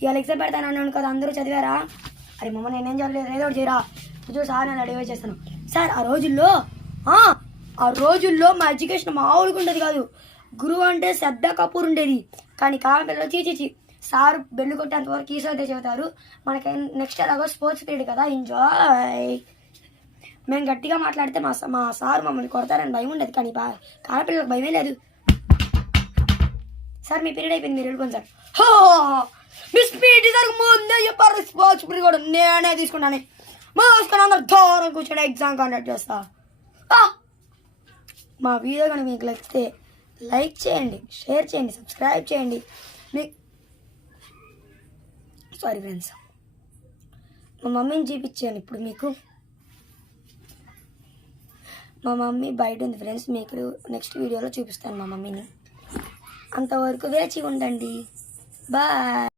ఇవాళ ఎగ్జామ్ పెడతాను అన్నాను కదా, అందరూ చదివారా? అరే మమ్మ నేనేం చదవలేదు, ఏదో ఒకటి చేయరా. కొంచెం సార్ నేను అడిగే చేస్తాను. సార్ ఆ రోజుల్లో మా ఎడ్యుకేషన్ మామూలుగా ఉండేది కాదు. గురువు అంటే శ్రద్ధ కపూర్ ఉండేది. కానీ కాలం పిల్లలు చీచిచి సార్ బెల్లు కొట్టేంతవరకు ఈశ్వరదే చెబుతారు. మనకి నెక్స్ట్ ఎలాగో స్పోర్ట్స్ పీరియడ్ కదా, ఎంజాయ్. మేము గట్టిగా మాట్లాడితే మా సార్ మమ్మల్ని కొడతారని భయం ఉండేది. కానీ కాలపిల్లలకు భయమే లేదు. సార్ మీ పీరియడ్ అయిపోయింది, మీరు వెళ్ళిపోండి సార్. మీ స్పీడ్ ముందే చెప్పారు, స్పోర్ట్స్ పీరియడ్ కూడా నేనే తీసుకున్నాను. మోసుకొని అందరు దూరం కూర్చొని ఎగ్జామ్ కండక్ట్ చేస్తా. మా వీడియో కనుక మీకు నచ్చితే లైక్ చేయండి, షేర్ చేయండి, సబ్స్క్రైబ్ చేయండి. సారీ ఫ్రెండ్స్, మా మమ్మీని చూపించాను ఇప్పుడు మీకు. మా మమ్మీ బయట ఉంది ఫ్రెండ్స్, మీకు నెక్స్ట్ వీడియోలో చూపిస్తాను మా మమ్మీని. అంతవరకు వేచి ఉండండి. బాయ్.